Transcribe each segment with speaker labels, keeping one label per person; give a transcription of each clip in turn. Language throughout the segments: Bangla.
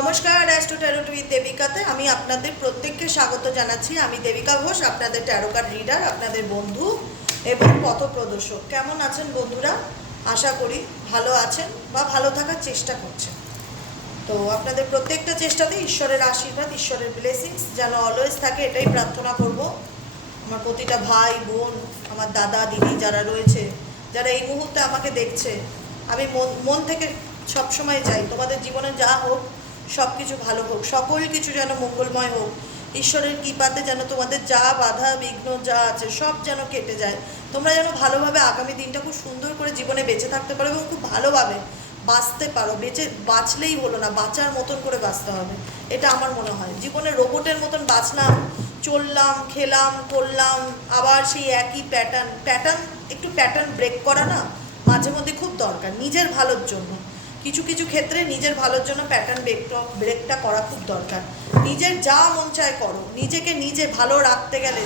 Speaker 1: নমস্কার অ্যাস্ট্রো ট্যারোট উইথ দেবিকাতে আমি আপনাদের প্রত্যেককে স্বাগত জানাচ্ছি। আমি দেবিকা ঘোষ, আপনাদের ট্যারোকার রিডার আপনাদের বন্ধু এবং পথপ্রদর্শক কেমন আছেন বন্ধুরা? আশা করি ভালো আছেন বা ভালো থাকার চেষ্টা করছেন। তো আপনাদের প্রত্যেকটা চেষ্টাতে ঈশ্বরের আশীর্বাদ, ঈশ্বরের ব্লেসিংস যেন অলওয়েজ থাকে, এটাই প্রার্থনা করব। আমার প্রতিটা ভাই, বোন, আমার দাদা, দিদি যারা রয়েছে, যারা এই মুহূর্তে আমাকে দেখছে, আমি মন মন থেকে সবসময় চাই তোমাদের জীবনে যা হোক সব কিছু ভালো হোক, সকল কিছু যেন মঙ্গলময় হোক। ঈশ্বরের কৃপাতে যেন তোমাদের যা বাধা, বিঘ্ন যা আছে, সব যেন কেটে যায়। তোমরা যেন ভালোভাবে আগামী দিনটা খুব সুন্দর করে জীবনে বেঁচে থাকতে পারো এবং খুব ভালোভাবে বাঁচতে পারো। বেঁচে, বাঁচলেই হলো না, বাঁচার মতন করে বাঁচতে হবে। এটা আমার মনে হয়। জীবনে রোবটের মতন বাঁচলাম, চললাম, খেলাম, করলাম, আবার সেই একই প্যাটার্ন প্যাটার্ন একটু প্যাটার্ন ব্রেক করা না মাঝে মধ্যে খুব দরকার, নিজের ভালোর জন্য। কিছু কিছু ক্ষেত্রে নিজের ভালোর জন্য প্যাটার্ন ব্রেকটা ব্রেকটা করা খুব দরকার। নিজের যা মন চায় করো। নিজেকে নিজে ভালো রাখতে গেলে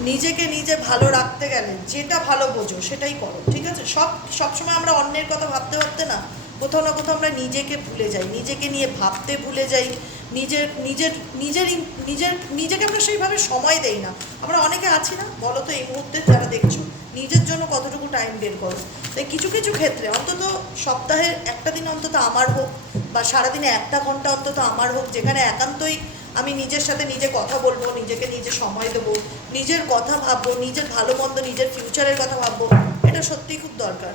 Speaker 1: নিজেকে নিজে ভালো রাখতে গেলে যেটা ভালো বোঝো সেটাই করো, ঠিক আছে? সব, সবসময় আমরা অন্যের কথা ভাবতে ভাবতে না, কোথাও না কোথাও আমরা নিজেকে ভুলে যাই। নিজেকে নিয়ে ভাবতে ভুলে যাই। নিজের নিজের নিজের নিজের, নিজেকে আমরা সেইভাবে সময় দেই না। আমরা অনেকে আছি না? বলো তো এই মুহূর্তে যারা দেখছ। নিজের জন্য কতটুকু টাইম বের করো। তাই কিছু কিছু ক্ষেত্রে অন্তত সপ্তাহের একটা দিন অন্তত আমার হোক বা সারাদিনে একটা ঘণ্টা অন্তত আমার হোক, যেখানে একান্তই আমি নিজের সাথে নিজে কথা বলব, নিজেকে নিজে সময় দেবো, নিজের কথা ভাববো, নিজের ভালো মন্দ, নিজের ফিউচারের কথা ভাববো, এটা সত্যিই খুব দরকার।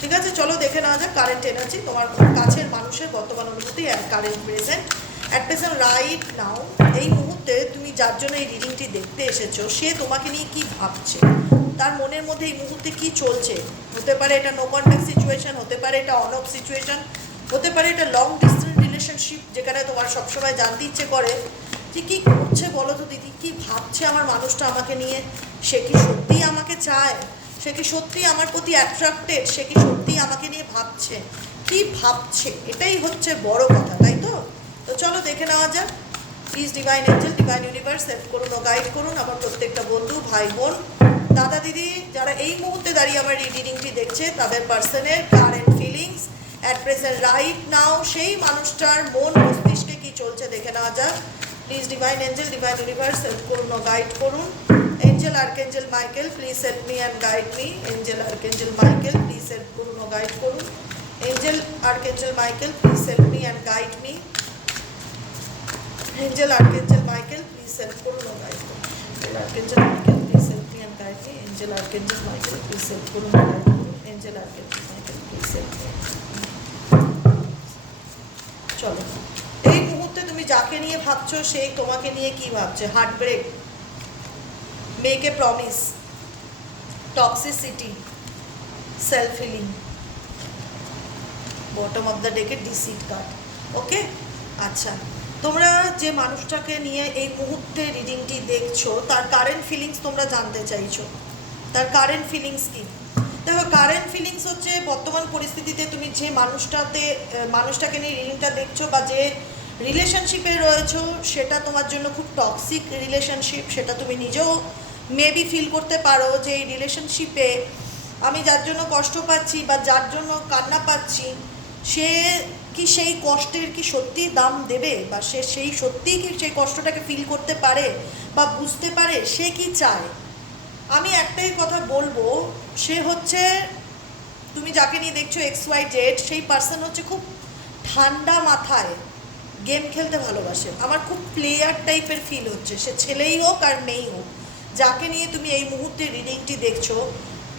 Speaker 1: ঠিক আছে? চলো দেখে নেওয়া যাক কারেন্ট এনার্জি তোমার কাছের মানুষের বর্তমান অনুভূতি current present at present right now এই মুহূর্তে তুমি যার জন্য এই রিডিংটি দেখতে এসেছ, সে তোমাকে নিয়ে কি ভাবছে? তার মনের মধ্যে এই মুহূর্তে কী চলছে? হতে পারে এটা নো কন্ট্যাক্ট সিচুয়েশন হতে পারে এটা অন অফ সিচুয়েশন হতে পারে এটা লং ডিস্টেন্স রিলেশনশিপ যেখানে তোমার সবসময় জানতে ইচ্ছে করে যে কী করছে বলো তো দিদি? কী ভাবছে আমার মানুষটা আমাকে নিয়ে? সে কি সত্যিই আমাকে চায়? সে কি সত্যি আমার প্রতি অ্যাট্রাক্টেড সে কি সত্যি আমাকে নিয়ে ভাবছে? কি ভাবছে? এটাই হচ্ছে বড় কথা, তাই তো? তো চলো দেখে নেওয়া যাক। Please divine angel divine universe save করুন ও গাইড করুন আমার প্রত্যেকটা বন্ধু, ভাই, বোন। দাদা দিদি, যারা এই মুহূর্তে দাঁড়িয়ে আমার রিডিংটি দেখছে, তাদের পার্সনের current feelings at present right now সেই মানুষটার মন মস্তিষ্কে কি চলছে দেখে নেওয়া যাক। Please divine angel divine universe help করুন গাইড করুন। Angel archangel Michael please help me and guide me angel archangel Michael please help করুন গাইড করুন। Angel archangel Michael please help me and guide me angel archangel Michael please help করুন গাইড করুন। Archangel Michael me and me angel archangel Michael please help করুন angel archangel Michael please help চলো এই মুহূর্তে তুমি যাকে নিয়ে ভাবছ সেই তোমাকে নিয়ে কি ভাবছে? Heart break make a promise toxicity self healing bottom of the deck deceit card okay আচ্ছা। তোমরা যে মানুষটাকে নিয়ে এই মুহূর্তে রিডিংটি দেখছ, তার কারেন্ট ফিলিংস তোমরা জানতে চাইছো। তার কারেন্ট ফিলিংস কি? দেখো কারেন্ট ফিলিংস হচ্ছে বর্তমান পরিস্থিতিতে তুমি যে মানুষটাতে মানুষটাকে নিয়ে রিডিংটা দেখছ বা যে রিলেশনশিপে রয়েছো, সেটা তোমার জন্য খুব টক্সিক রিলেশনশিপ সেটা তুমি নিজেও মেবি ফিল করতে পারো যে এই রিলেশনশিপে আমি যার জন্য কষ্ট পাচ্ছি বা যার জন্য কান্না পাচ্ছি সে কি সেই কষ্টের কি সত্যি দাম দেবে? বা সে সেই সত্যিই কি সেই কষ্টটাকে ফিল করতে পারে বা বুঝতে পারে? সে কি চায়? আমি একটাই কথা বলব, সে হচ্ছে, তুমি যাকে নিয়ে দেখছ এক্স ওয়াই জেড সেই পার্সন হচ্ছে খুব ঠান্ডা মাথায় গেম খেলতে ভালোবাসে। আমার খুব প্লেয়ার টাইপের ফিল হচ্ছে। সে ছেলেই হোক আর মেয়েই হোক, যাকে নিয়ে তুমি এই মুহূর্তে রিডিংটি দেখছ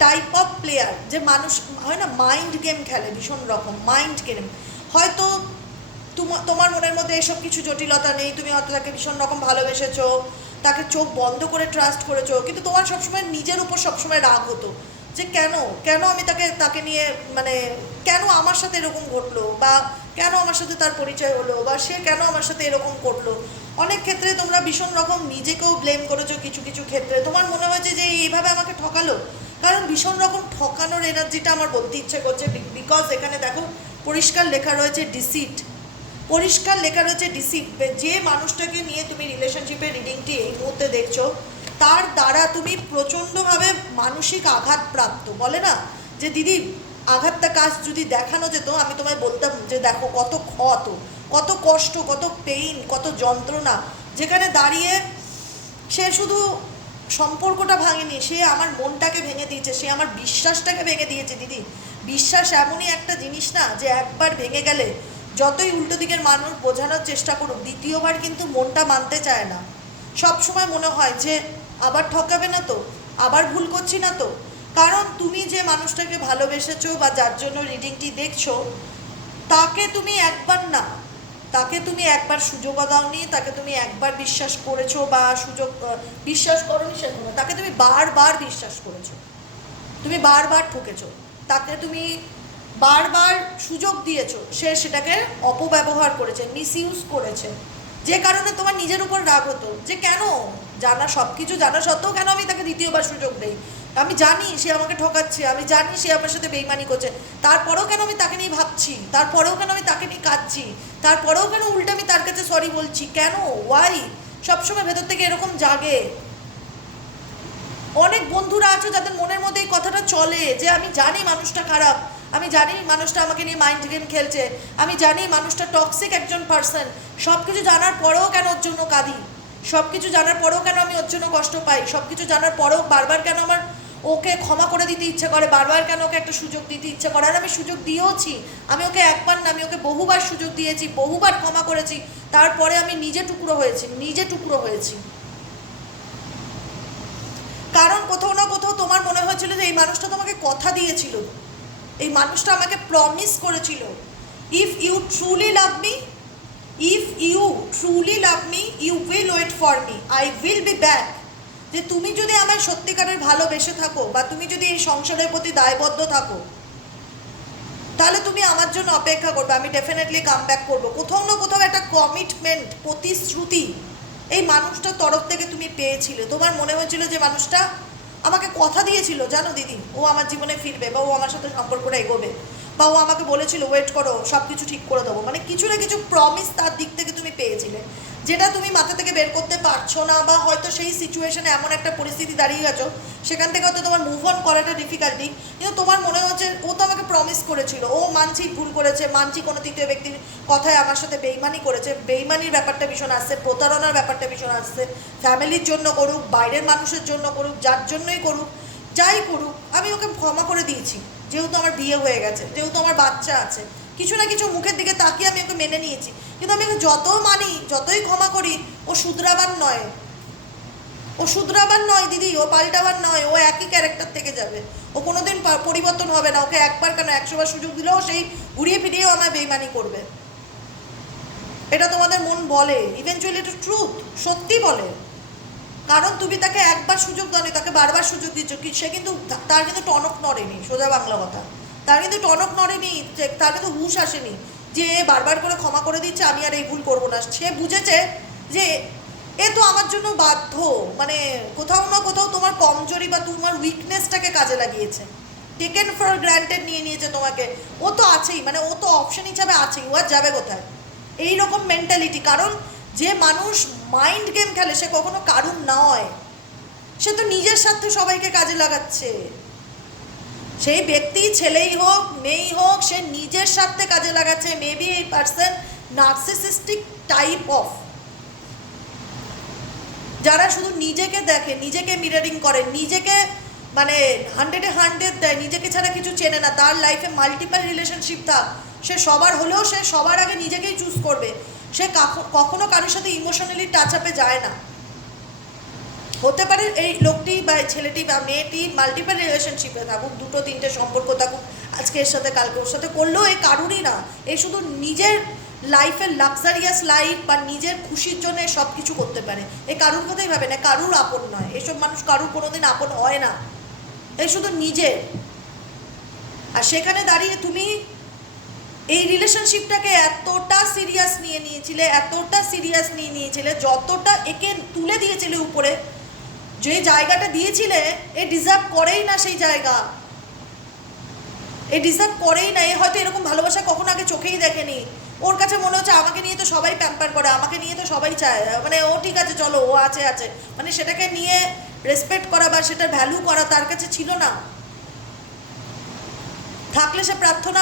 Speaker 1: টাইপ অফ প্লেয়ার যে মানুষ হয় না মাইন্ড গেম খেলে, ভীষণ রকম মাইন্ড গেম হয়তো তোমার তোমার মনের মধ্যে এসব কিছু জটিলতা নেই, তুমি হয়তো তাকে ভীষণ রকম ভালোবেসেছো, তাকে চোখ বন্ধ করে ট্রাস্ট করেছ, কিন্তু তোমার সবসময় নিজের উপর সবসময় রাগ হতো, যে কেন? কেন আমি তাকে তাকে নিয়ে মানে কেন আমার সাথে এরকম ঘটলো? বা কেন আমার সাথে তার পরিচয় হলো? বা সে কেন আমার সাথে এরকম করল? অনেক ক্ষেত্রে তোমরা ভীষণ রকম নিজেকেও ব্লেম করেছ কিছু কিছু ক্ষেত্রে। তোমার মনে হয়েছে যে এইভাবে আমাকে ঠকালো? কারণ ভীষণ রকম ঠকানোর এনার্জিটা আমার বলতে ইচ্ছে করছে বিকজ এখানে দেখো পরিষ্কার লেখা রয়েছে ডিসিট পরিষ্কার লেখা রয়েছে ডিসিট যে মানুষটাকে নিয়ে তুমি রিলেশনশিপের রিডিংটি এই মুহূর্তে দেখছ, তার দ্বারা তুমি প্রচণ্ডভাবে মানসিক আঘাত প্রাপ্ত। বলে না? যে দিদি, আঘাতটা কাজ যদি দেখানো যেত, আমি তোমায় বলতাম যে দেখো কত ক্ষত, কত কষ্ট, কত পেইন কত যন্ত্রণা। যেখানে দাঁড়িয়ে সে শুধু সম্পর্কটা ভাঙেনি, সে আমার মনটাকে ভেঙে দিয়েছে, সে আমার বিশ্বাসটাকে ভেঙে দিয়েছে, দিদি। বিশ্বাস এমনই একটা জিনিস না, যে একবার ভেঙে গেলে যতই উল্টো দিকের মানুষ বোঝানোর চেষ্টা করুক, দ্বিতীয়বার কিন্তু মনটা মানতে চায় না। সব সময় মনে হয় যে, আবার ঠকাবে না তো, আবার ভুল করছি না তো। কারণ তুমি যে মানুষটাকে ভালোবেসেছো বা যার জন্য রিডিংটি দেখছ, তাকে তুমি একবার না তাকে তুমি একবার সুযোগও দাওনি, তাকে তুমি একবার বিশ্বাস করেছ বা সুযোগ বিশ্বাস করোনি না। তাকে তুমি বারবার বিশ্বাস করেছ। তুমি বারবার ঠকেছো। তাকে তুমি বারবার সুযোগ দিয়েছ, সে সেটাকে অপব্যবহার করেছে মিসইউজ করেছে। যে কারণে তোমার নিজের উপর রাগ হতো, যে কেন? জানা সব কিছু জানা সত্ত্বেও কেন আমি তাকে দ্বিতীয়বার সুযোগ দেই? আমি জানি সে আমাকে ঠকাচ্ছে, আমি জানি সে আমার সাথে বেইমানি করছে। তারপরেও কেন আমি তাকে নিয়ে ভাবছি? তারপরেও কেন আমি তাকে নিয়ে কাঁদছি? তারপরেও কেন উল্টে আমি তার কাছে সরি বলছি? কেন? ওয়াই সবসময় ভেতর থেকে এরকম জাগে। অনেক বন্ধুরা আছে যাদের মনের মধ্যে এই কথাটা চলে যে, আমি জানি মানুষটা খারাপ। আমি জানি মানুষটা আমাকে নিয়ে মাইন্ড গেম খেলছে। আমি জানি মানুষটা টক্সিক একজন পার্সন সব কিছু জানার পরেও কেন ওর জন্য কাঁদি? সব কিছু জানার পরেও কেন আমি ওর জন্য কষ্ট পাই? সব কিছু জানার পরেও বারবার কেন আমার ওকে ক্ষমা করে দিতে ইচ্ছে করে, বারবার কেন ওকে একটা সুযোগ দিতে ইচ্ছে করে? আর আমি সুযোগ দিয়েওছি। আমি ওকে একবার না, আমি ওকে বহুবার সুযোগ দিয়েছি, বহুবার ক্ষমা করেছি। তারপরে আমি নিজে টুকরো হয়েছি, নিজে টুকরো হয়েছি। কারণ কোথাও না কোথাও তোমার মনে হয়েছিল যে এই মানুষটা তোমাকে কথা দিয়েছিল। এই মানুষটা আমাকে প্রমিস করেছিল। If you truly love me if you truly love me you will wait for me I will be back যে তুমি যদি আমায় সত্যিকারের ভালোবেসে থাকো বা তুমি যদি এই সংসারের প্রতি দায়বদ্ধ থাকো, তাহলে তুমি আমার জন্য অপেক্ষা করবে। আমি ডেফিনেটলি কাম ব্যাক করব। কোথাও না কোথাও একটা কমিটমেন্ট প্রতিশ্রুতি এই মানুষটার তরফ থেকে তুমি পেয়েছিলে। তোমার মনে হয়েছিল যে মানুষটা আমাকে কথা দিয়েছিল, জানো দিদি, ও আমার জীবনে ফিরবে বা ও আমার সাথে সম্পর্কটা এগোবে বা ও আমাকে বলেছিল ওয়েট করো সব কিছু ঠিক করে দেবো। মানে কিছু না কিছু প্রমিস তার দিক থেকে তুমি পেয়েছিলে। যেটা তুমি মাথা থেকে বের করতে পারছ না, বা হয়তো সেই সিচুয়েশনে এমন একটা পরিস্থিতি দাঁড়িয়ে গেছো, সেখান থেকে হয়তো তোমার মুভ অন করাটা ডিফিকাল্টি কিন্তু তোমার মনে হচ্ছে ও তো আমাকে প্রমিস করেছিল, ও মানছি ভুল করেছে, মানছি কোনো তৃতীয় ব্যক্তির কথায় আমার সাথে বেইমানি করেছে, বেইমানির ব্যাপারটা ভীষণ আসছে, প্রতারণার ব্যাপারটা ভীষণ আসছে ফ্যামিলির জন্য করুক, বাইরের মানুষের জন্য করুক, যার জন্যই করুক, যাই করুক, আমি ওকে ক্ষমা করে দিয়েছি, যেহেতু আমার বিয়ে হয়ে গেছে, যেহেতু আমার বাচ্চা আছে কিছু না কিছু মুখের দিকে তাকিয়ে আমি ওকে মেনে নিয়েছি। কিন্তু আমি ওকে যত মানি, যতই ক্ষমা করি, ও শুধরাবার নয়। ও শুধরাবার নয়, দিদি, ও পাল্টাবার নয়, ও একই ক্যারেক্টার থেকে যাবে। ও কোনোদিন পরিবর্তন হবে না। ওকে একবার কেন, একশোবার সুযোগ দিলেও সেই ঘুরিয়ে ফিরিয়েও আমায় বেইমানি করবে। এটা তোমাদের মন বলে। ইভেনচুয়ালি এটা ট্রুথ সত্যি বলে। কারণ তুমি তাকে একবার সুযোগ দাওনি, তাকে বারবার সুযোগ দিচ্ছ সে কিন্তু তার কিন্তু টনক নড়েনি। সোজা বাংলা কথা। তার কিন্তু টনক নড়েনি তার কিন্তু হুঁশ আসেনি, যে বারবার করে ক্ষমা করে দিচ্ছে, আমি আর এই ভুল করব না। সে বুঝেছে যে এ তো আমার জন্য বাধ্য মানে কোথাও না কোথাও তোমার কমজোরি বা তোমার উইকনেসটাকে কাজে লাগিয়েছে। টেকেন ফর গ্রান্টেড নিয়ে নিয়েছে তোমাকে। ও তো আছেই মানে ও তো অপশন হিসাবে আছেই, ও আর যাবে কোথায়? এই রকম মেন্টালিটি কারণ যে মানুষ মাইন্ড গেম খেলে, সে কখনো কারুর নয়। সে তো নিজের স্বার্থে সবাইকে কাজে লাগাচ্ছে। সেই ব্যক্তি ছেলেই হোক, মেয়েই হোক, সে নিজের স্বার্থে কাজে লাগাচ্ছে মেবি এই পার্সন নার্সিসিস্টিক টাইপ অফ যারা শুধু নিজেকে দেখে, নিজেকে মিরারিং করে, নিজেকে মানে হান্ড্রেডে হান্ড্রেড দেয়, নিজেকে ছাড়া কিছু চেনে না, তার লাইফে মাল্টিপল রিলেশনশিপ থাক সে সবার হলেও সে সবার আগে নিজেকেই চুজ করবে। সে কখনো কারোর সাথে ইমোশনালি টাচ আপে যায় না। হতে পারে এই লোকটি বা ছেলেটি বা মেয়েটি মাল্টিপল রিলেশনশিপে থাকুক, দুটো তিনটে সম্পর্ক থাকুক, আজকে এর সাথে, কালকে ওর সাথে, করলেও এই কারুরই না। এই শুধু নিজের লাইফের লাক্সারিয়াস লাইফ বা নিজের খুশির জন্য সব কিছু করতে পারে। এই কারুর কথাই ভাবে না, কারুর আপন নয়। এসব মানুষ কারুর কোনোদিন আপন হয় না। এই শুধু নিজের। আর সেখানে দাঁড়িয়ে তুমি এই রিলেশনশিপটাকে এতটা সিরিয়াস নিয়ে নিয়েছিলে, এতটা সিরিয়াস নিয়ে নিয়েছিলে, যতটা একে তুলে দিয়েছিলে উপরে যে জায়গাটা দিয়েছিলে, এ ডিজার্ভ করেই না সেই জায়গা। এ ডিজার্ভ করেই না, এ হয়তো এরকম ভালোবাসা কখনো আগে চোখেই দেখেনি। ওর কাছে মনে হচ্ছে আমাকে নিয়ে তো সবাই প্যাম্পার করে, আমাকে নিয়ে তো সবাই চায়। মানে ও ঠিক আছে, চলো, ও আছে আছে। মানে সেটাকে নিয়ে রেসপেক্ট করা বা সেটা ভ্যালু করা তার কাছে ছিল না। থাকলে সে প্রার্থনা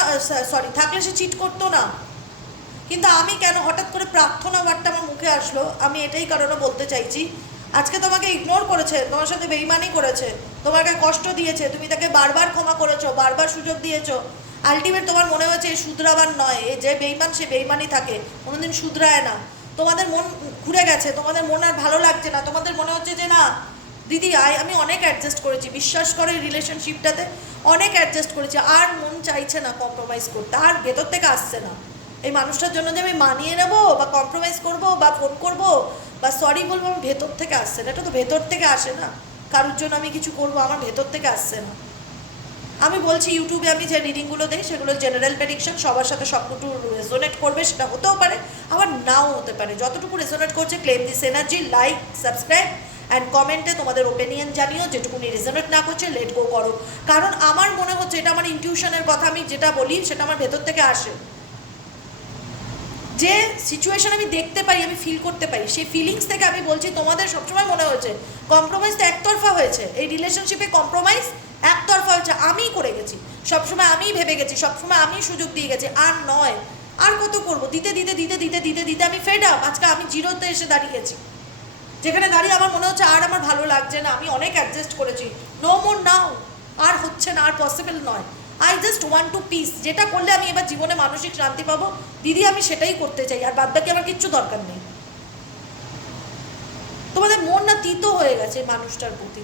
Speaker 1: সরি থাকলে সে চিট করতো না। কিন্তু আমি কেন হঠাৎ করে প্রার্থনা ওয়ার্ডটা আমার মুখে আসলো, আমি এটাই কারণে বলতে চাইছি আজকে তোমাকে ইগনোর করেছে, তোমার সাথে বেইমানি করেছে, তোমাকে কষ্ট দিয়েছে, তুমি তাকে বারবার ক্ষমা করেছ, বারবার সুযোগ দিয়েছ। আলটিমেট তোমার মনে হয়েছে এই শুধরাবার নয়, এই যে বেইমান, সে বেইমানই থাকে, কোনোদিন শুধরায় না। তোমাদের মন ঘুরে গেছে, তোমাদের মন আর ভালো লাগছে না, তোমাদের মনে হচ্ছে যে না, দিদি আয় আমি অনেক অ্যাডজাস্ট করেছি, বিশ্বাস করে এই রিলেশনশিপটাতে অনেক অ্যাডজাস্ট করেছি, আর মন চাইছে না কম্প্রোমাইজ করতে, আর ভেতর থেকে আসছে না। এই মানুষটার জন্য যে আমি মানিয়ে নেব বা কম্প্রোমাইজ করব বা ফোন করব বা সরি বলব আমার ভেতর থেকে আসছে না। এটা তো ভেতর থেকে আসে না। কারোর জন্য আমি কিছু করব, আমার ভেতর থেকে আসছে না। আমি বলছি ইউটিউবে আমি যে রিডিংগুলো দিই, সেগুলো জেনারেল প্রেডিকশন সবার সাথে সবটুকু রেজোনেট করবে, সেটা হতেও পারে, আবার নাও হতে পারে। যতটুকু রেজোনেট করছে claim this energy like subscribe and কমেন্টে তোমাদের ওপিনিয়ন জানিও। যেটুকুনি রেজোনেট না করছে লেট গো করো। কারণ আমার মনে হচ্ছে, এটা আমার ইনটিউশনের কথা, আমি যেটা বলি, সেটা আমার ভেতর থেকে আসে। যে সিচুয়েশন আমি দেখতে পাই আমি ফিল করতে পারি, সেই ফিলিংস থেকে আমি বলছি, তোমাদের সবসময় মনে হয়েছে কম্প্রোমাইজ তো একতরফা হয়েছে। এই রিলেশনশিপে কম্প্রোমাইজ একতরফা হয়েছে, আমিই করে গেছি। সবসময় আমিই ভেবে গেছি, সবসময় আমিই সুযোগ দিয়ে গেছি, আর নয়, আর কত করব? দিতে দিতে দিতে দিতে দিতে দিতে আমি ফেড আপ আজকে আমি জিরোতে এসে দাঁড়িয়েছি। যেখানে দাঁড়িয়ে আমার মনে হচ্ছে, আর আমার ভালো লাগছে না, আমি অনেক অ্যাডজাস্ট করেছি। নো মোর নাও আর হচ্ছে না, আর পসিবল নয়। I just want to peace যেটা করলে আমি এবার জীবনে মানসিক শান্তি পাবো। দিদি, আমি সেটাই করতে চাই, আর বাদ বাকি আমার কিচ্ছু দরকার নেই। তোমাদের মন না তিতো হয়ে গেছে মানুষটার প্রতি।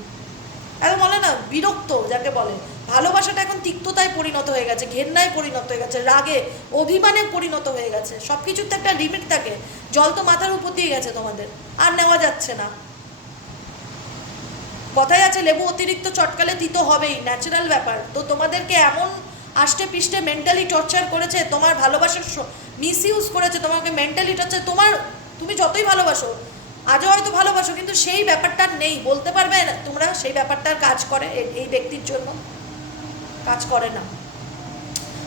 Speaker 1: এখন বলে না, বিরক্ত যাকে বলে। ভালোবাসাটা এখন তিক্ততায় পরিণত হয়ে গেছে, ঘেন্নায় পরিণত হয়ে গেছে, রাগে, অভিমানে পরিণত হয়ে গেছে। সব কিছুর তো একটা লিমিট থাকে। জল তো মাথার উপর দিয়ে গেছে তোমাদের। আর নেওয়া যাচ্ছে না। কথাই আছে, লেবু অতিরিক্ত চটকালে তিতো হবেই ন্যাচারাল ব্যাপার। তো তোমাদেরকে এমন আষ্টে পিষ্টে মেন্টালি টর্চার করেছে, তোমার ভালোবাসার মিস ইউজ করেছে, তোমাকে মেন্টালি টর্চার তোমার তুমি যতই ভালোবাসো, আজও হয়তো ভালোবাসো, কিন্তু সেই ব্যাপারটা নেই। বলতে পারবে না, তোমরা সেই ব্যাপারটার কাজ করে এই ব্যক্তির জন্য কাজ করে না।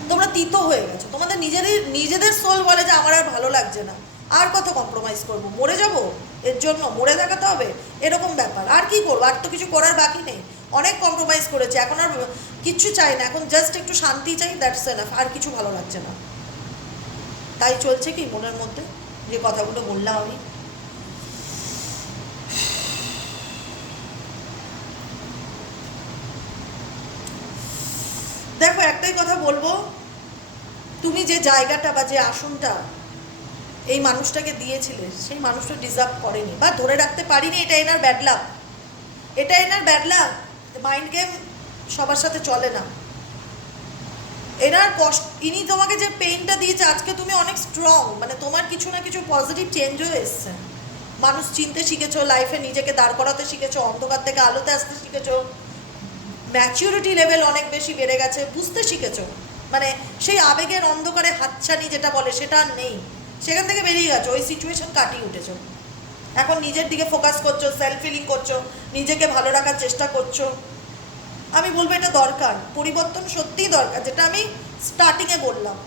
Speaker 1: তোমরা তিতো হয়ে গেছো। তোমাদের নিজেদের নিজেদের সোল বলে যে আমার আর ভালো লাগছে না। আর কত কম্প্রোমাইজ করব? মরে যাব? এর জন্য মরে দেখাতে হবে? এরকম ব্যাপার। আর কি করব? আর তো কিছু করার বাকি নেই। অনেক কম্প্রোমাইজ করেছে। এখন আর কিচ্ছু চাই না। এখন জাস্ট একটু শান্তি চাই দ্যাটস এনাফ আর কিছু ভালো লাগছে না। তাই চলছে কি মনের মধ্যে? যে কথাগুলো বললাম আমি। দেখো, একটাই কথা বলব। তুমি যে জায়গাটা বা যে আসনটা এই মানুষটাকে দিয়েছিলে, সেই মানুষটা ডিজার্ভ করেনি। বা ধরে রাখতে পারিনি, এটা এনার ব্যাড লাক এটা এনার ব্যাড লাক মাইন্ড গেম সবার সাথে চলে না। এনার কষ্ট, ইনি তোমাকে যে পেইনটা দিয়েছে, আজকে তুমি অনেক স্ট্রং মানে তোমার কিছু না কিছু পজিটিভ চেঞ্জ হয়ে এসছে। মানুষ চিনতে শিখেছো লাইফে নিজেকে দাঁড় করাতে শিখেছো, অন্ধকার থেকে আলোতে আসতে শিখেছো। ম্যাচিউরিটি লেভেল অনেক বেশি বেড়ে গেছে, বুঝতে শিখেছো। মানে সেই আবেগের অন্ধকারে হাতছানি যেটা বলে, সেটা আর নেই। সেখান থেকে বেরিয়ে গেছো, ওই সিচুয়েশন কাটিয়ে উঠেছো। এখন নিজের দিকে ফোকাস করছ সেলফ ফিলিং করছ, নিজেকে ভালো রাখার চেষ্টা করছ। আমি বলব এটা দরকার, পরিবর্তন সত্যিই দরকার, যেটা আমি স্টার্টিংয়ে বললাম।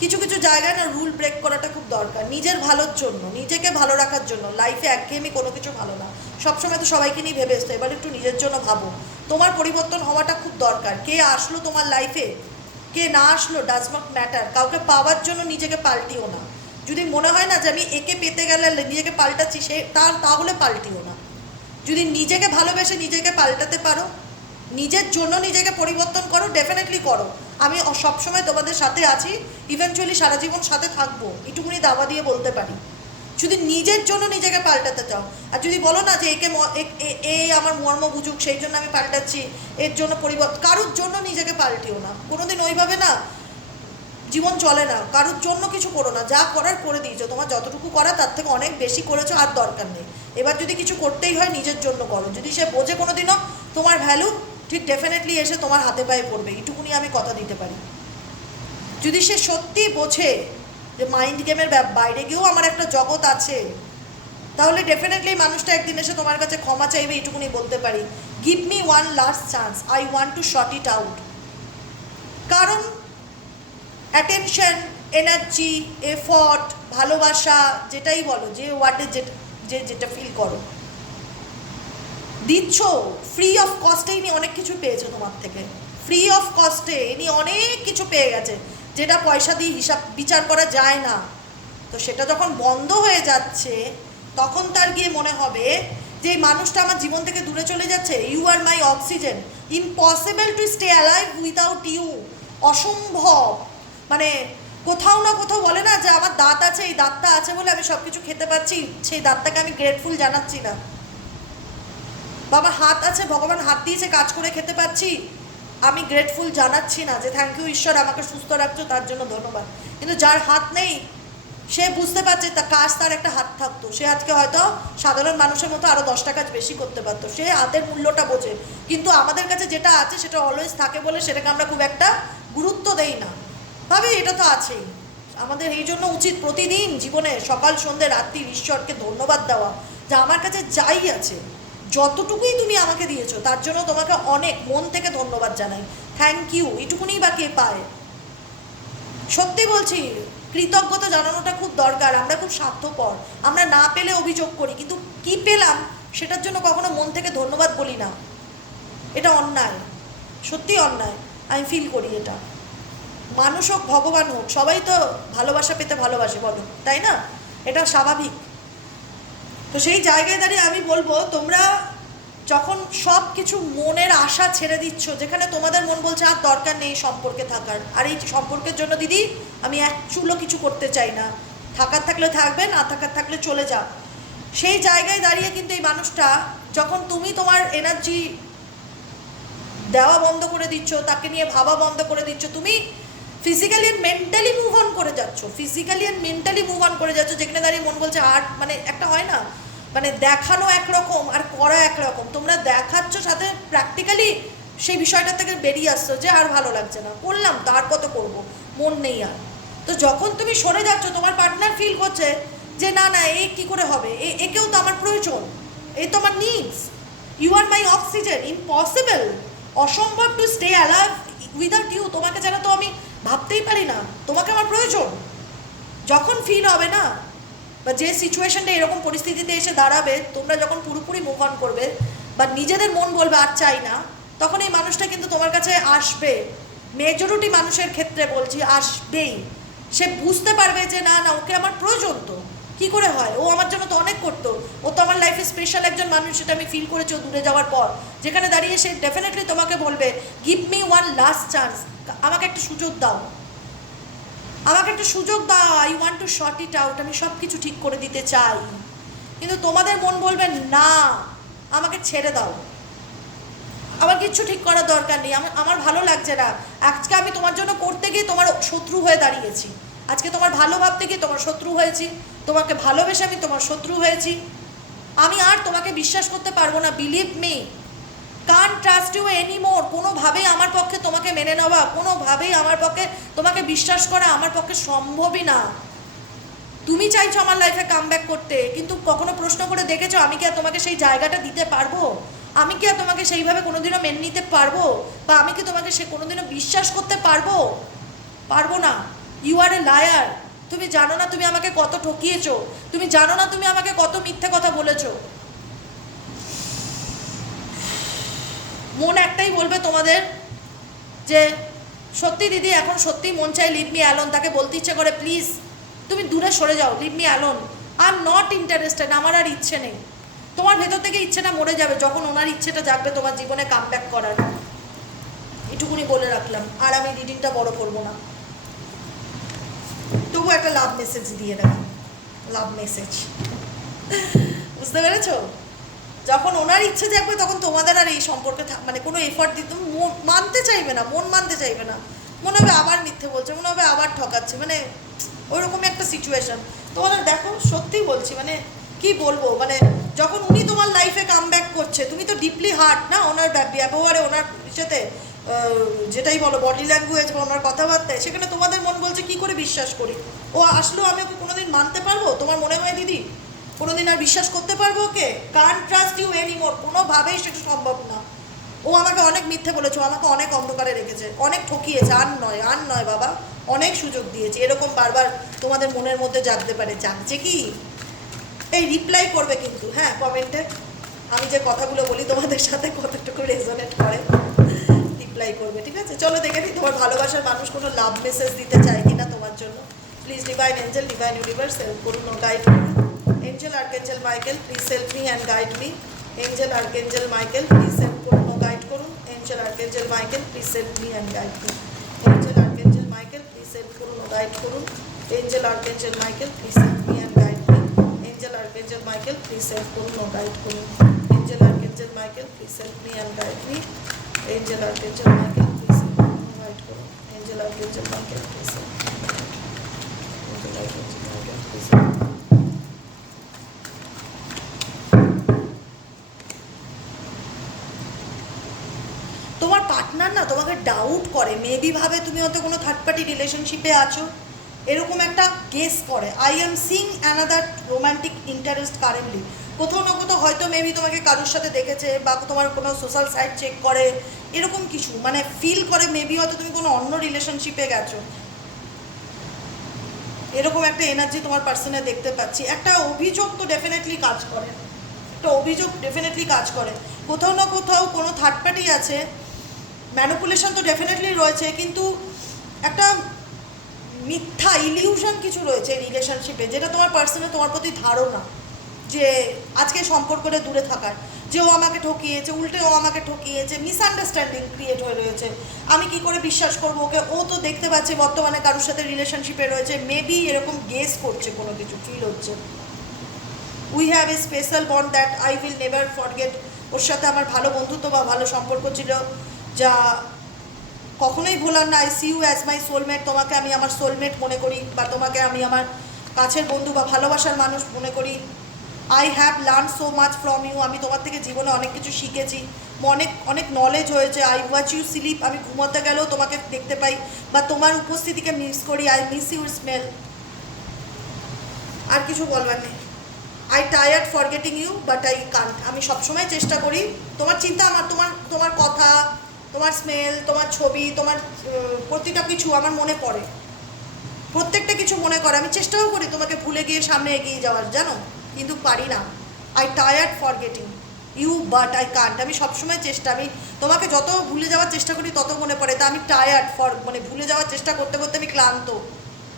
Speaker 1: কিছু কিছু জায়গায় না রুল ব্রেক করাটা খুব দরকার, নিজের ভালোর জন্য, নিজেকে ভালো রাখার জন্য। লাইফে একঘেয়েমি কোনো কিছু ভালো না। সবসময় তো সবাইকে নিয়ে ভেবে এসতো এবার একটু নিজের জন্য ভাবো। তোমার পরিবর্তন হওয়াটা খুব দরকার, কে আসলো তোমার লাইফে কে না আসলো ডাজ নট ম্যাটার কাউকে পাওয়ার জন্য নিজেকে পাল্টিও না। যদি মনে হয় না যে আমি একে পেতে গেলে নিজেকে পাল্টাচ্ছি, সে তার তাহলে পাল্টিও না। যদি নিজেকে ভালোবেসে নিজেকে পাল্টাতে পারো, নিজের জন্য নিজেকে পরিবর্তন করো ডেফিনেটলি করো। আমি সবসময় তোমাদের সাথে আছি ইভেনচুয়ালি সারা জীবন সাথে থাকব, এটুকুনি দাবা দিয়ে বলতে পারি। যদি নিজের জন্য নিজেকে পাল্টাতে চাও, আর যদি বলো না যে একে এ- আমার মর্ম বুঝুক, সেই জন্য আমি পাল্টাচ্ছি, এর জন্য পরিবর্তন কারোর জন্য নিজেকে পাল্টিও না। কোনোদিন ওইভাবে না জীবন চলে না, কারোর জন্য কিছু করো না, যা করার করে দিয়েছ, তোমার যতটুকু করা তার থেকে অনেক বেশি করেছ আর দরকার নেই। এবার যদি কিছু করতেই হয়, নিজের জন্য করো। যদি সে বোঝে কোনো দিনও তোমার ভ্যালু ঠিক ডেফিনেটলি এসে তোমার হাতে পায়ে পড়বে। এইটুকুনি আমি কথা দিতে পারি। যদি সে সত্যি বোঝে যে মাইন্ড গেমের বাইরে গিয়েও আমার একটা জগৎ আছে, তাহলে ডেফিনেটলি মানুষটা একদিন এসে তোমার কাছে ক্ষমা চাইবে এইটুকুনি বলতে পারি। Give me one last chance I want to short it out কারণ অ্যাটেনশন এনার্জি এফর্ট ভালোবাসা, যেটাই বলো, যে ওয়ার্ডে যে যেটা ফিল করো। দিচ্ছ ফ্রি অফ কস্টেই নিয়ে অনেক কিছু পেয়েছে তোমার থেকে। ফ্রি অফ কস্টে ইনি অনেক কিছু পেয়ে গেছে। যেটা পয়সা দিয়ে হিসাব, বিচার করা যায় না। তো সেটা যখন বন্ধ হয়ে যাচ্ছে, তখন তার গিয়ে মনে হবে যে এই মানুষটা আমার জীবন থেকে দূরে চলে যাচ্ছে। You are my oxygen impossible to stay alive without you অসম্ভব। মানে কোথাও না কোথাও বলে না যে আমার দাঁত আছে, এই দাঁতটা আছে বলে আমি সব কিছু খেতে পারছি, সেই দাঁতটাকে আমি গ্রেটফুল জানাচ্ছি না। বাবা, হাত আছে, ভগবান হাত দিয়েছে, কাজ করে খেতে পাচ্ছি আমি গ্রেটফুল জানাচ্ছি না যে থ্যাংক ইউ ঈশ্বর আমাকে সুস্থ রাখছো, তার জন্য ধন্যবাদ। কিন্তু যার হাত নেই, সে বুঝতে পারছে তা কাজ তার একটা হাত থাকতো। সে আজকে হয়তো সাধারণ মানুষের মতো আরও দশটা কাজ বেশি করতে পারতো। সে হাতের মূল্যটা বোঝে। কিন্তু আমাদের কাছে যেটা আছে, সেটা অলওয়েজ থাকে বলে সেটাকে আমরা খুব একটা গুরুত্ব দেই না। ভাবি, এটা তো আছেই। আমাদের এই জন্য উচিত প্রতিদিন জীবনে সকাল, সন্ধ্যে, রাত্রি ঈশ্বরকে ধন্যবাদ দেওয়া, যে আমার কাছে যাই আছে। যতটুকুই তুমি আমাকে দিয়েছ, তার জন্য তোমাকে অনেক মন থেকে ধন্যবাদ জানাই। থ্যাংক ইউ এটুকুনি বা কে পায়? সত্যি বলছি, কৃতজ্ঞতা জানানোটা খুব দরকার, আমরা খুব স্বার্থপর। আমরা না পেলে অভিযোগ করি, কিন্তু কি পেলাম, সেটার জন্য কখনো মন থেকে ধন্যবাদ বলি না। এটা অন্যায়, সত্যি অন্যায়। আমি ফিল করি এটা। মানুষ হোক, ভগবান হোক, সবাই তো ভালোবাসা পেতে ভালোবাসে, বলো, তাই না? এটা স্বাভাবিক। তো সেই জায়গায় দাঁড়িয়ে আমি বলব, তোমরা যখন সব কিছু মনের আশা ছেড়ে দিচ্ছ, যেখানে তোমাদের মন বলছে, আর দরকার নেই সম্পর্কে থাকার। আর এই সম্পর্কের জন্য, দিদি, আমি এক চুলো কিছু করতে চাই না। থাকার থাকলে থাকবে, না থাকার থাকলে চলে যাও সেই জায়গায় দাঁড়িয়ে কিন্তু এই মানুষটা, যখন তুমি তোমার এনার্জি দেওয়া বন্ধ করে দিচ্ছ, তাকে নিয়ে ভাবা বন্ধ করে দিচ্ছ, তুমি physically and mentally move on করে যাচ্ছ physically and mentally move on করে যাচ্ছ, যেখানে দাঁড়িয়ে মন বলছে আর মানে একটা হয় না মানে দেখানো একরকম আর করা একরকম, তোমরা দেখাচ্ছ সাথে প্র্যাকটিক্যালি সেই বিষয়টা থেকে বেরিয়ে আসছো যে আর ভালো লাগছে না। করলাম তো আর কত করব, মন নেই আর। তো যখন তুমি সরে যাচ্ছ, তোমার পার্টনার ফিল করছে যে না না এই কী করে হবে? এ- একেও তো আমার প্রয়োজন এই তো আমার needs you are my oxygen impossible অসম্ভব to stay alive without you তোমাকে ছাড়া তো আমি ভাবতেই পারি না। তোমাকে আমার প্রয়োজন। যখন ফিল হবে না, বা যে সিচুয়েশনটা এরকম পরিস্থিতিতে এসে দাঁড়াবে, তোমরা যখন পুরোপুরি মুভ করবে, বা নিজেদের মন বলবে, আর চাই না, তখন এই মানুষটা কিন্তু তোমার কাছে আসবে। মেজরিটি মানুষের ক্ষেত্রে বলছি, আসবেই। সে বুঝতে পারবে যে, না না, ওকে আমার প্রয়োজন তো। কি করে হয়? ও আমার জন্য তো অনেক করতো। ও তো আমার লাইফে স্পেশাল একজন মানুষ সেটা আমি ফিল করেছি ও দূরে যাওয়ার পর। যেখানে দাঁড়িয়ে সে ডেফিনেটলি তোমাকে বলবে give me one last chance আমাকে একটা সুযোগ দাও। আমাকে একটা সুযোগ দাও। I want to short it out আমি সব কিছু ঠিক করে দিতে চাই। কিন্তু তোমাদের মন বলবে, না, আমাকে ছেড়ে দাও। আমার কিচ্ছু ঠিক করার দরকার নেই। আমার আমার ভালো লাগছে না। আজকে আমি তোমার জন্য করতে গিয়ে তোমার শত্রু হয়ে দাঁড়িয়েছি। আজকে তোমার ভালো ভাবতে গিয়ে তোমার শত্রু হয়েছি। তোমাকে ভালোবেসে আমি তোমার শত্রু হয়েছি। আমি আর তোমাকে বিশ্বাস করতে পারব না believe me can trust you anymore কোনোভাবেই আমার পক্ষে তোমাকে মেনে নেওয়া, কোনোভাবেই আমার পক্ষে তোমাকে বিশ্বাস করা আমার পক্ষে সম্ভবই না। তুমি চাইছো আমার লাইফে কাম করতে, কিন্তু কখনো প্রশ্ন করে দেখেছ আমি কি আর তোমাকে সেই জায়গাটা দিতে পারব? আমি কি আর তোমাকে সেইভাবে কোনোদিনও মেনে নিতে পারব? বা আমি কি তোমাকে সে কোনোদিনও বিশ্বাস করতে পারব? পারব না। ইউ আর এ লায়ার তুমি জানো না তুমি আমাকে কত ঠকিয়েছো? তুমি জানো না তুমি আমাকে কত মিথ্যে কথা বলেছ? মন একটাই বলবে তোমাদের যে, সত্যি দিদি, এখন সত্যি মন চাই লিভ অ্যালোন তাকে বলতে ইচ্ছে করে প্লিজ তুমি দূরে সরে যাও leave alone I am not interested আমার আর ইচ্ছে নেই। তোমার ভেতর থেকে ইচ্ছেটা মরে যাবে, যখন ওনার ইচ্ছেটা জাগবে তোমার জীবনে কাম করার। এটুকুনি বলে রাখলাম। আর আমি রিডিংটা বড় করব না। তবু একটা লাভ মেসেজ দিয়ে রাখি লাভ মেসেজ বুঝতে পেরেছ? যখন ওনার ইচ্ছে জাগবে তখন তোমাদের আর এই সম্পর্কে মানে কোনো এফর্ট দিতে মন- মানতে চাইবে না, মন মানতে চাইবে না। মনে হবে আবার মিথ্যে বলছে, মনে হবে আবার ঠকাচ্ছে মানে ওইরকম একটা সিচুয়েশন তোমাদের দেখো, সত্যি বলছি মানে কি বলব মানে যখন উনি তোমার লাইফে কাম করছে, তুমি তো ডিপলি হার্ট না ওনার ব্যবহারে, ওনার সাথে যেটাই বলো বডি ল্যাঙ্গুয়েজ বা ওনার কথাবার্তায়, সেখানে তোমাদের মন বলছে, কি করে বিশ্বাস করি? ও আসলো, আমি ওকে কোনোদিন মানতে পারব? তোমার মনে হয় দিদি? কোনোদিন আর বিশ্বাস করতে পারব ওকে? কান ট্রাস্ট ইউ এনিমোর কোনোভাবেই সেটা সম্ভব না। ও আমাকে অনেক মিথ্যে বলেছে আমাকে অনেক অন্ধকারে রেখেছে, অনেক ঠকিয়েছে। আর নয় আর নয় বাবা, অনেক সুযোগ দিয়েছে। এরকম বারবার তোমাদের মনের মধ্যে জাগতে পারে। জাগছে কি? এই রিপ্লাই করবে কিন্তু হ্যাঁ কমেন্টে আমি যে কথাগুলো বলি, তোমাদের সাথে কতটুকু রেজনেট করে? রিপ্লাই করবে, ঠিক আছে? চলো দেখে নিই তোমার ভালোবাসার মানুষ কোনো লাভ মেসেজ দিতে চায় কিনা তোমার জন্য। Please divine angel divine universe help করুন গাইড করুন angel archangel Michael please help me and guide me angel archangel Michael please help করুন গাইড করুন angel archangel Michael please help me and guide me angel archangel Michael please help করুন গাইড করুন angel archangel Michael please help me and guide me angel archangel Michael please help করুন গাইড করুন angel archangel Michael please help me and guide me angel archangel Michael O guide করুন এঞ্জেল আর্কেঞ্জেল মাইকেল হেল্প তোমার পার্টনার না তোমাকে ডাউট করে। মেবি ভাবে তুমি হয়তো কোনো থার্ড পার্টি রিলেশনশিপে আছো। এরকম একটা গেস করে। I am seeing another romantic interest currently কোথাও না কোথাও হয়তো মেবি তোমাকে কারোর সাথে দেখেছে বা তোমার কোনো সোশ্যাল সাইট চেক করে, এরকম কিছু মানে ফিল করে মেবি হয়তো তুমি কোনো অন্য রিলেশনশিপে গেছো। এরকম একটা এনার্জি তোমার পার্সনে দেখতে পাচ্ছি। একটা অভিযোগ তো ডেফিনেটলি কাজ করে। একটা অভিযোগ ডেফিনেটলি কাজ করে। কোথাও না কোথাও কোনো থার্ড পার্টি আছে ম্যানিপুলেশন তো ডেফিনেটলি রয়েছে, কিন্তু একটা মিথ্যা ইলিউশন কিছু রয়েছে রিলেশনশিপে যেটা তোমার পার্সনে তোমার প্রতি ধারণা। যে আজকে সম্পর্কটা দূরে থাকার, যে ও আমাকে ঠকিয়েছে, উল্টে ও আমাকে ঠকিয়েছে মিসআন্ডারস্ট্যান্ডিং ক্রিয়েট হয়ে রয়েছে। আমি কি করে বিশ্বাস করব ওকে? ও তো দেখতে পাচ্ছে বর্তমানে কারোর সাথে রিলেশনশিপে রয়েছে মেবি এরকম গেস করছে, কোনো কিছু ফিল হচ্ছে। We have a special bond that I will never forget ওর সাথে আমার ভালো বন্ধুত্ব বা ভালো সম্পর্ক ছিল, যা কখনোই ভোলার না। I see you as my soulmate তোমাকে আমি আমার সোলমেট মনে করি, বা তোমাকে আমি আমার কাছের বন্ধু বা ভালোবাসার মানুষ মনে করি। I have learn so much from you আমি তোমার থেকে জীবনে অনেক কিছু শিখেছি। অনেক অনেক নলেজ হয়েছে। আই ওয়াচ ইউ স্লিপ আমি ঘুমোতে গেলেও তোমাকে দেখতে পাই। বা তোমার উপস্থিতিকে মিস করি। আই মিস ইউর স্মেল আর কিছু বলবার নেই। I tired forgetting you but I can't আমি সবসময় চেষ্টা করি। তোমার চিন্তা আমার, তোমার তোমার কথা, তোমার স্মেল তোমার ছবি, তোমার প্রতিটা কিছু আমার মনে পড়ে। প্রত্যেকটা কিছু মনে করে। আমি চেষ্টাও করি তোমাকে ভুলে গিয়ে সামনে এগিয়ে যাওয়ার, জানো? কিন্তু পারি না। I tired forgetting you but I can't আমি সবসময় চেষ্টা, আমি তোমাকে যত ভুলে যাওয়ার চেষ্টা করি, তত মনে পড়ে। তা আমি টায়ার্ড ফর মানে ভুলে যাওয়ার চেষ্টা করতে করতে আমি ক্লান্ত।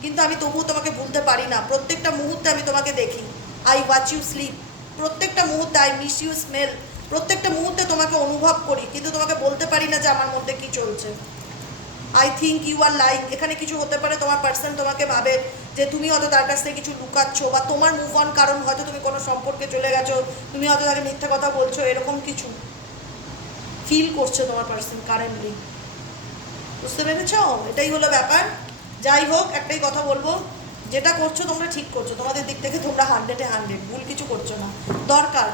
Speaker 1: কিন্তু আমি তবুও তোমাকে ভুলতে পারি না। প্রত্যেকটা মুহূর্তে আমি তোমাকে দেখি। আই ওয়াচ ইউ স্লিপ প্রত্যেকটা মুহূর্তে আই মিস ইউ স্মেল প্রত্যেকটা মুহূর্তে তোমাকে অনুভব করি। কিন্তু তোমাকে বলতে পারি না যে আমার মধ্যে কি চলছে। I think you are like এখানে কিছু হতে পারে, তোমার পার্সন তোমাকে ভাবে যে তুমি হয়তো তার কাছ থেকে কিছু লুকাচ্ছ বা তোমার মুভ অন কারণ হয়তো তুমি কোনো সম্পর্কে চলে গেছো, তুমি হয়তো তাকে মিথ্যা কথা বলছো, এরকম কিছু ফিল করছে তোমার পার্সন কারেন্টলি বুঝতে পেরেছ? এটাই হলো ব্যাপার। যাই হোক, একটাই কথা বলব, যেটা করছ তোমরা ঠিক করছ, তোমাদের দিক থেকে তোমরা হান্ড্রেডে হান্ড্রেড ভুল কিছু করছ না। দরকার।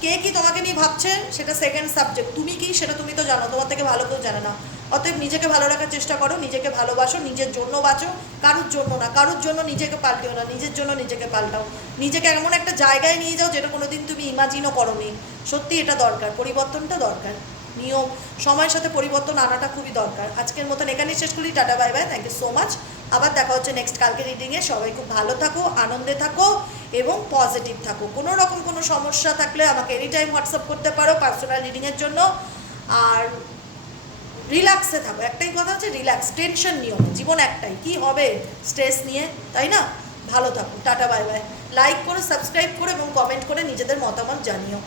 Speaker 1: কে কি তোমাকে নিয়ে ভাবছে? সেটা সেকেন্ড সাবজেক্ট তুমি কি? সেটা তুমি তো জানো। তোমার থেকে ভালো কেউ জানে না। অতএব নিজেকে ভালো রাখার চেষ্টা করো, নিজেকে ভালোবাসো, নিজের জন্য বাঁচো। কারোর জন্য না। কারোর জন্য নিজেকে পাল্টিও না। নিজের জন্য নিজেকে পাল্টাও। নিজেকে এমন একটা জায়গায় নিয়ে যাও যেটা কোনোদিন তুমি ইমাজিনও করোনি। সত্যি এটা দরকার। পরিবর্তনটা দরকার। নিয়ম। সময়ের সাথে পরিবর্তন আনাটা খুবই দরকার। আজকের মতন এখানেই শেষ করি। Tata, bye bye. Thank you so much আবার দেখা হচ্ছে নেক্সট কালকে রিডিংয়ে সবাই খুব ভালো থাকো, আনন্দে থাকো। এবং পজিটিভ থাকো কোনো রকম কোনো সমস্যা থাকলে আমাকে এনি টাইম হোয়াটসঅ্যাপ করতে পারো পার্সোনাল রিডিংয়ের জন্য। আর রিল্যাক্সে থাকো। একটাই কথা হচ্ছে রিল্যাক্স টেনশন নিয়ম জীবন একটাই। কি হবে স্ট্রেস নিয়ে? তাই না? ভালো থাকো। টাটা বাই বাই লাইক করো সাবস্ক্রাইব করো এবং কমেন্ট করে নিজেদের মতামত জানিও।